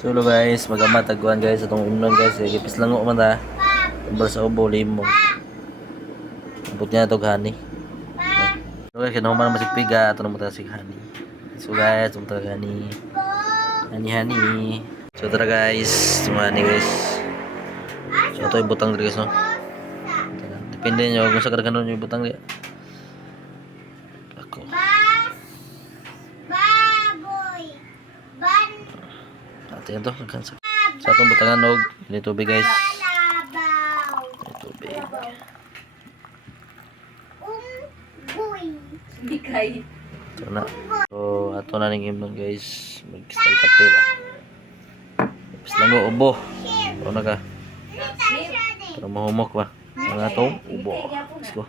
Hello guys, magamat tagkuhan guys atong imnon guys. Gipis lang man ta. Tumbal sa ubo limong. Abot niya to gani. So guys, kinahuman na masigpiga ato na mo sig hani. So guys, tum ta gani. Hani hani. So tara guys, tumani guys. So ito yung butang guys no. Depende nyo kung sa karganon yung butang di. Ako. Ate yan to, hanggang sa sa atong butangan og ini tubig guys. Ini tubig. So na. So ato na ning imnon guys. Mag-start kape ba. Tapos lang ubo. So na ka. Para mahumok ba. Ang atong ubo. Let's go.